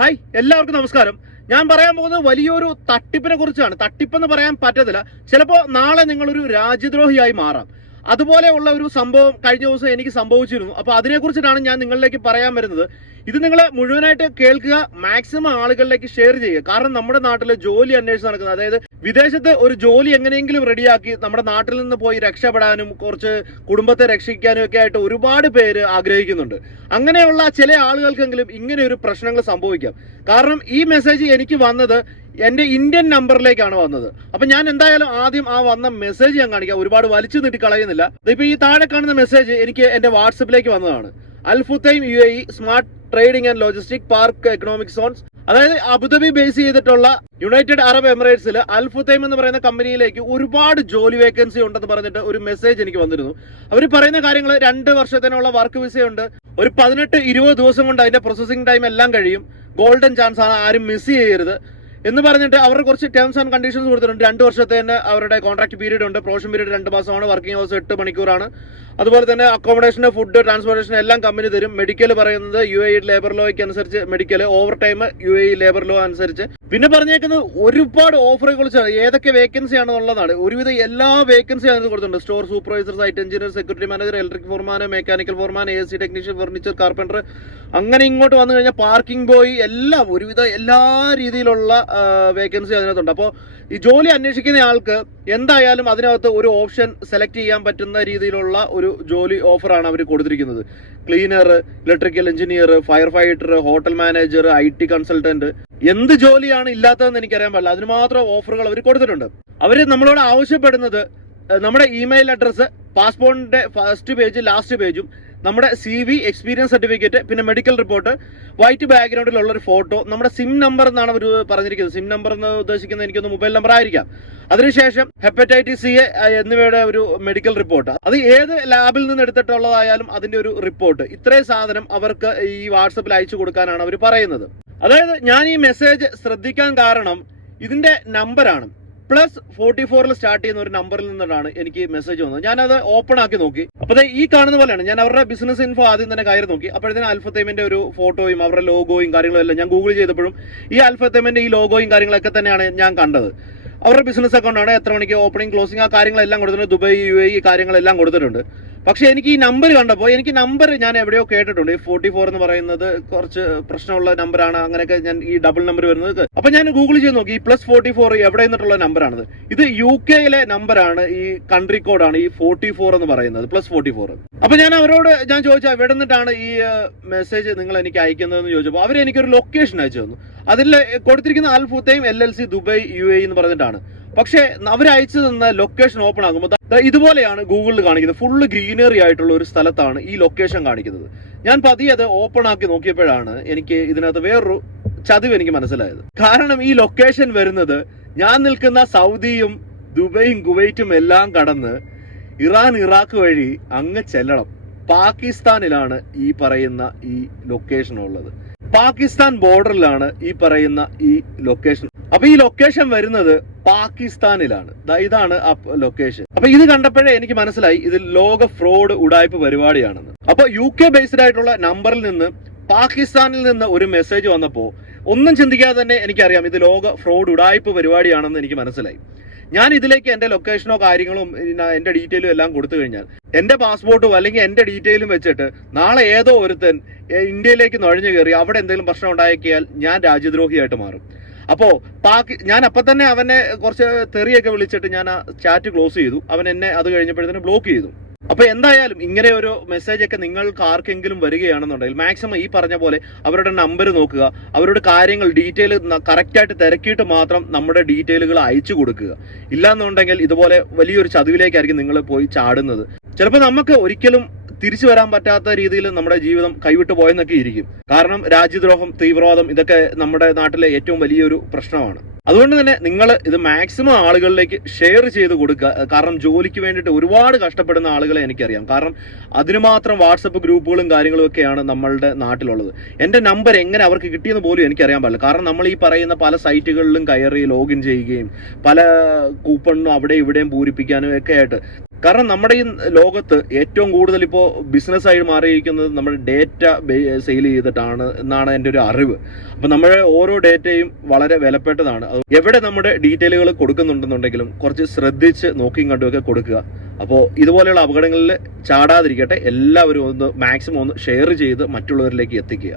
Hi എല്ലാവർക്കും നമസ്കാരം. ഞാൻ പറയാൻ പോകുന്നത് വലിയൊരു തട്ടിപ്പിനെ കുറിച്ചാണ്. തട്ടിപ്പെന്ന് പറയാൻ പറ്റത്തില്ല. ചിലപ്പോൾ നാളെ നിങ്ങളൊരു രാജ്യദ്രോഹിയായി മാറാം. അതുപോലെയുള്ള ഒരു സംഭവം കഴിഞ്ഞ ദിവസം എനിക്ക് സംഭവിച്ചിരുന്നു. അപ്പോൾ അതിനെക്കുറിച്ചിട്ടാണ് ഞാൻ നിങ്ങളിലേക്ക് പറയാൻ വരുന്നത്. ഇത് നിങ്ങൾ മുഴുവനായിട്ട് കേൾക്കുക മാക്സിമം ആളുകളിലേക്ക് ഷെയർ ചെയ്യുക. കാരണം നമ്മുടെ നാട്ടിൽ ജോലി അന്വേഷിച്ച് നടക്കുന്നത് അതായത് വിദേശത്ത് ഒരു ജോലി എങ്ങനെയെങ്കിലും റെഡിയാക്കി നമ്മുടെ നാട്ടിൽ നിന്ന് പോയി രക്ഷപ്പെടാനും കുറച്ച് കുടുംബത്തെ രക്ഷിക്കാനും ഒക്കെ ആയിട്ട് ഒരുപാട് പേര് ആഗ്രഹിക്കുന്നുണ്ട്. അങ്ങനെയുള്ള ചില ആളുകൾക്കെങ്കിലും ഇങ്ങനെ ഒരു പ്രശ്നങ്ങൾ സംഭവിക്കാം. കാരണം ഈ മെസ്സേജ് എനിക്ക് വന്നത് എന്റെ ഇന്ത്യൻ നമ്പറിലേക്കാണ് വന്നത്. അപ്പൊ ഞാൻ എന്തായാലും ആദ്യം ആ വന്ന മെസ്സേജ് ഞാൻ കാണിക്കാം. ഒരുപാട് വലിച്ചു നീട്ടി കളയുന്നില്ല ഇപ്പൊ ഈ താഴെ കാണുന്ന മെസ്സേജ് എനിക്ക് എന്റെ വാട്സപ്പിലേക്ക് വന്നതാണ്. Al Futtaim U A smart trading and logistic park economic zones അതായത് അബുദാബി ബേസ് ചെയ്തിട്ടുള്ള യുണൈറ്റഡ് അറബ് എമിറേറ്റ്സിൽ അൽഫുത്തൈം എന്ന് പറയുന്ന കമ്പനിയിലേക്ക് ഒരുപാട് ജോലി വേക്കൻസി ഉണ്ടെന്ന് പറഞ്ഞിട്ട് ഒരു മെസ്സേജ് എനിക്ക് വന്നിരുന്നു. അവർ പറയുന്ന കാര്യങ്ങൾ രണ്ട് വർഷത്തിനുള്ള വർക്ക് വിസയുണ്ട് ഒരു പതിനെട്ട് ഇരുപത് ദിവസം കൊണ്ട് അതിന്റെ പ്രോസസിംഗ് ടൈം എല്ലാം കഴിയും. ഗോൾഡൻ ചാൻസ് ആണ്. ആരും മിസ് ചെയ്യരുത്. എന്ന് പറഞ്ഞിട്ട് അവർ കുറച്ച് ടേംസ് ആൻഡ് കണ്ടീഷൻസ് കൊടുത്തിട്ടുണ്ട്. രണ്ട് വർഷത്തെ തന്നെ അവരുടെ കോൺട്രാക്ട് പീരീഡ് ഉണ്ട്. പ്രൊഷൻ പീരീഡ് രണ്ട് മാസമാണ്. വർക്കിംഗ് ഹവേഴ്സ് എട്ട് മണിക്കൂറാണ്. അതുപോലെ തന്നെ അക്കോമഡേഷൻ ഫുഡ് ട്രാൻസ്പോർട്ടേഷൻ എല്ലാം കമ്പനി തരും. മെഡിക്കൽ പറയുന്നത് യു എ ലേബർ ലോയ്ക്ക് അനുസരിച്ച് medical overtime U A labour law അനുസരിച്ച്. പിന്നെ പറഞ്ഞേക്കുന്നത് ഒരുപാട് ഓഫറുകൾ കുറിച്ചാണ് ഏതൊക്കെ വേക്കൻസി ആണെന്നുള്ളതാണ്. ഒരുവിധ എല്ലാ വേക്കൻസി അതിന് കൊടുത്തിട്ടുണ്ട്. Store supervisor site engineer security manager electric foreman mechanical foreman A C technician furniture carpenter അങ്ങനെ ഇങ്ങോട്ട് വന്നു കഴിഞ്ഞാൽ പാർക്കിംഗ് ബോയ് എല്ലാം ഒരുവിധ എല്ലാ രീതിയിലുള്ള വേക്കൻസി അതിനകത്തുണ്ട്. അപ്പോൾ ഈ ജോലി അന്വേഷിക്കുന്ന ആൾക്ക് എന്തായാലും അതിനകത്ത് ഒരു ഓപ്ഷൻ സെലക്ട് ചെയ്യാൻ പറ്റുന്ന രീതിയിലുള്ള ഒരു ജോലി ഓഫറാണ് അവർ കൊടുത്തിരിക്കുന്നത്. Cleaner electrical engineer firefighter hotel manager I T consultant എന്ത് ജോലിയാണ് ഇല്ലാത്തതെന്ന് എനിക്കറിയാൻ പാടില്ല. അതിന് മാത്രം ഓഫറുകൾ അവർ കൊടുത്തിട്ടുണ്ട്. അവർ നമ്മളോട് ആവശ്യപ്പെടുന്നത് നമ്മുടെ ഇമെയിൽ അഡ്രസ് പാസ്പോർട്ടിന്റെ ഫസ്റ്റ് പേജ് ലാസ്റ്റ് പേജും നമ്മുടെ സി വി എക്സ്പീരിയൻസ് സർട്ടിഫിക്കറ്റ് പിന്നെ മെഡിക്കൽ റിപ്പോർട്ട് വൈറ്റ് ബാക്ക്ഗ്രൗണ്ടിലുള്ള ഒരു ഫോട്ടോ നമ്മുടെ സിം നമ്പർ എന്നാണ് അവർ പറഞ്ഞിരിക്കുന്നത്. സിം നമ്പർ എന്ന് ഉദ്ദേശിക്കുന്നത് എനിക്കൊന്ന് മൊബൈൽ നമ്പർ ആയിരിക്കാം. അതിനുശേഷം ഹെപ്പറ്റൈറ്റിസ് സി എന്നിവയുടെ ഒരു മെഡിക്കൽ റിപ്പോർട്ട് അത് ഏത് ലാബിൽ നിന്ന് എടുത്തിട്ടുള്ളതായാലും അതിന്റെ ഒരു റിപ്പോർട്ട് ഇത്രയും സാധനം അവർക്ക് ഈ വാട്സപ്പിൽ അയച്ചു കൊടുക്കാനാണ് അവർ പറയുന്നത്. അതായത് ഞാൻ ഈ മെസ്സേജ് ശ്രദ്ധിക്കാൻ കാരണം ഇതിന്റെ നമ്പറാണ് പ്ലസ് ഫോർട്ടി ഫോറിൽ സ്റ്റാർട്ട് ചെയ്യുന്ന ഒരു നമ്പറിൽ നിന്നാണ് എനിക്ക് മെസ്സേജ് വന്നത്. ഞാനത് ഓപ്പൺ ആക്കി നോക്കി. അപ്പോൾ ഈ കാണുന്ന പോലെയാണ്. ഞാൻ അവരുടെ ബിസിനസ് ഇൻഫോ ആദ്യം തന്നെ കയറി നോക്കി. അപ്പോഴത്തേനും അൽഫത്തേമിന്റെ ഒരു ഫോട്ടോയും അവരുടെ ലോഗോയും കാര്യങ്ങളും എല്ലാം ഞാൻ ഗൂഗിൾ ചെയ്തപ്പോഴും ഈ അൽഫത്തേമിന്റെ ഈ ലോഗോയും കാര്യങ്ങളൊക്കെ തന്നെയാണ് ഞാൻ കണ്ടത്. അവരുടെ ബിസിനസ് അക്കൗണ്ടാണ് എത്ര മണിക്ക് ഓപ്പണിംഗ് ക്ലോസിംഗ് ആ കാര്യങ്ങളെല്ലാം കൊടുത്തിട്ടുണ്ട്. ദുബായ് യു എ ഈ കാര്യങ്ങളെല്ലാം കൊടുത്തിട്ടുണ്ട്. പക്ഷെ എനിക്ക് ഈ നമ്പർ കണ്ടപ്പോൾ എനിക്ക് നമ്പർ ഞാൻ എവിടെയോ കേട്ടിട്ടുണ്ട്. ഈ ഫോർട്ടി ഫോർ എന്ന് പറയുന്നത് കുറച്ച് പ്രശ്നമുള്ള നമ്പറാണ്. അങ്ങനെയൊക്കെ ഞാൻ ഈ ഡബിൾ നമ്പർ വരുന്നത്. അപ്പൊ ഞാൻ ഗൂഗിൾ ചെയ്ത് നോക്കി. ഈ പ്ലസ് ഫോർട്ടി ഫോർ എവിടെ നിന്നിട്ടുള്ള നമ്പറാണിത്. ഇത് യു കെയിലെ നമ്പറാണ്. ഈ കൺട്രി കോഡാണ് ഈ ഫോർട്ടി ഫോർ എന്ന് പറയുന്നത്. പ്ലസ് ഫോർട്ടി ഫോർ അപ്പൊ ഞാൻ അവരോട് ഞാൻ ചോദിച്ചു എവിടെ നിന്നിട്ടാണ് ഈ മെസ്സേജ് നിങ്ങൾ എനിക്ക് അയക്കുന്നതെന്ന് ചോദിച്ചപ്പോൾ അവർ എനിക്കൊരു ലൊക്കേഷൻ അയച്ചു തന്നു. അതിൽ കൊടുത്തിരിക്കുന്ന Al Futtaim L L C Dubai U A എന്ന് പറഞ്ഞിട്ടാണ്. പക്ഷേ അവർ അയച്ചു തന്ന ലൊക്കേഷൻ ഓപ്പൺ ആകുമ്പോൾ ഇതുപോലെയാണ് ഗൂഗിളിൽ കാണിക്കുന്നത്. ഫുള്ള് ഗ്രീനറി ആയിട്ടുള്ള ഒരു സ്ഥലത്താണ് ഈ ലൊക്കേഷൻ കാണിക്കുന്നത്. ഞാൻ പതിയെ അത് ഓപ്പൺ ആക്കി നോക്കിയപ്പോഴാണ് എനിക്ക് ഇതിനകത്ത് വേറൊരു ചതിവ് എനിക്ക് മനസ്സിലായത്. കാരണം ഈ ലൊക്കേഷൻ വരുന്നത് ഞാൻ നിൽക്കുന്ന സൗദിയും ദുബൈയും കുവൈറ്റും എല്ലാം കടന്ന് ഇറാൻ ഇറാഖ് വഴി അങ്ങ് ചെല്ലണം. പാകിസ്ഥാനിലാണ് ഈ പറയുന്ന ഈ ലൊക്കേഷൻ ഉള്ളത്. പാകിസ്ഥാൻ ബോർഡറിലാണ് ഈ പറയുന്ന ഈ ലൊക്കേഷൻ അപ്പൊ ഈ ലൊക്കേഷൻ വരുന്നത് പാകിസ്ഥാനിലാണ്. ഇതാണ് ആ ലൊക്കേഷൻ അപ്പൊ ഇത് കണ്ടപ്പോഴേ എനിക്ക് മനസ്സിലായി ഇത് ലോക ഫ്രോഡ് ഉടായ്പ പരിപാടിയാണെന്ന്. അപ്പൊ യു കെ ബേസ്ഡ് ആയിട്ടുള്ള നമ്പറിൽ നിന്ന് പാകിസ്ഥാനിൽ നിന്ന് ഒരു മെസ്സേജ് വന്നപ്പോ ഒന്നും ചിന്തിക്കാതെ തന്നെ എനിക്കറിയാം ഇത് ലോക ഫ്രോഡ് ഉടായ്പ പരിപാടിയാണെന്ന് എനിക്ക് മനസ്സിലായി. ഞാൻ ഇതിലേക്ക് എന്റെ ലൊക്കേഷനോ കാര്യങ്ങളും എന്റെ ഡീറ്റെയിലും എല്ലാം കൊടുത്തു കഴിഞ്ഞാൽ എന്റെ പാസ്പോർട്ടും അല്ലെങ്കിൽ എന്റെ ഡീറ്റെയിലും വെച്ചിട്ട് നാളെ ഏതോ ഒരുത്തൻ ഇന്ത്യയിലേക്ക് നുഴഞ്ഞു കയറി അവിടെ എന്തെങ്കിലും പ്രശ്നം ഉണ്ടാക്കിയാൽ ഞാൻ രാജ്യദ്രോഹിയായിട്ട് മാറും. അപ്പോ പാക് ഞാൻ അപ്പൊ തന്നെ അവനെ കുറച്ച് തെറിയൊക്കെ വിളിച്ചിട്ട് ഞാൻ ആ ചാറ്റ് ക്ലോസ് ചെയ്തു. അവൻ എന്നെ അത് കഴിഞ്ഞപ്പോഴത്തേന് ബ്ലോക്ക് ചെയ്തു. അപ്പൊ എന്തായാലും ഇങ്ങനെ ഒരു മെസ്സേജ് ഒക്കെ നിങ്ങൾക്ക് ആർക്കെങ്കിലും വരികയാണെന്നുണ്ടെങ്കിൽ മാക്സിമം ഈ പറഞ്ഞ പോലെ അവരുടെ നമ്പർ നോക്കുക. അവരുടെ കാര്യങ്ങൾ ഡീറ്റെയിൽ കറക്റ്റായിട്ട് തിരക്കിയിട്ട് മാത്രം നമ്മുടെ ഡീറ്റെയിലുകൾ അയച്ചു കൊടുക്കുക. ഇല്ലാന്നുണ്ടെങ്കിൽ ഇതുപോലെ വലിയൊരു ചതിവിലേക്കായിരിക്കും നിങ്ങൾ പോയി ചാടുന്നത്. ചിലപ്പോൾ നമുക്ക് ഒരിക്കലും തിരിച്ചു വരാൻ പറ്റാത്ത രീതിയിൽ നമ്മുടെ ജീവിതം കൈവിട്ടു പോയെന്നൊക്കെ ഇരിക്കും. കാരണം രാജ്യദ്രോഹം തീവ്രവാദം ഇതൊക്കെ നമ്മുടെ നാട്ടിലെ ഏറ്റവും വലിയൊരു പ്രശ്നമാണ്. അതുകൊണ്ട് തന്നെ നിങ്ങൾ ഇത് മാക്സിമം ആളുകളിലേക്ക് ഷെയർ ചെയ്ത് കൊടുക്കുക. കാരണം ജോലിക്ക് വേണ്ടിയിട്ട് ഒരുപാട് കഷ്ടപ്പെടുന്ന ആളുകളെ എനിക്കറിയാം. കാരണം അതിന് മാത്രം വാട്സപ്പ് ഗ്രൂപ്പുകളും കാര്യങ്ങളും ഒക്കെയാണ് നമ്മളുടെ നാട്ടിലുള്ളത്. എന്റെ നമ്പർ എങ്ങനെ അവർക്ക് കിട്ടിയെന്ന് പോലും എനിക്കറിയാൻ പാടില്ല. കാരണം നമ്മൾ ഈ പറയുന്ന പല സൈറ്റുകളിലും കയറി ലോഗിൻ ചെയ്യുകയും പല കൂപ്പണും അവിടെ ഇവിടെയും പൂരിപ്പിക്കാനും ഒക്കെ ആയിട്ട് കാരണം നമ്മുടെ ഈ ലോകത്ത് ഏറ്റവും കൂടുതൽ ഇപ്പോൾ ബിസിനസ്സായി മാറിയിരിക്കുന്നത് നമ്മൾ ഡേറ്റ സെയിൽ ചെയ്തിട്ടാണ് എന്നാണ് എന്റെ ഒരു അറിവ്. അപ്പം നമ്മുടെ ഓരോ ഡേറ്റയും വളരെ വിലപ്പെട്ടതാണ്. എവിടെ നമ്മുടെ ഡീറ്റെയിലുകൾ കൊടുക്കുന്നുണ്ടെന്നുണ്ടെങ്കിലും കുറച്ച് ശ്രദ്ധിച്ച് നോക്കിയും കണ്ടുമൊക്കെ കൊടുക്കുക. അപ്പോൾ ഇതുപോലെയുള്ള അപകടങ്ങളിൽ ചാടാതിരിക്കട്ടെ. എല്ലാവരും ഒന്ന് മാക്സിമം ഒന്ന് ഷെയർ ചെയ്ത് മറ്റുള്ളവരിലേക്ക് എത്തിക്കുക.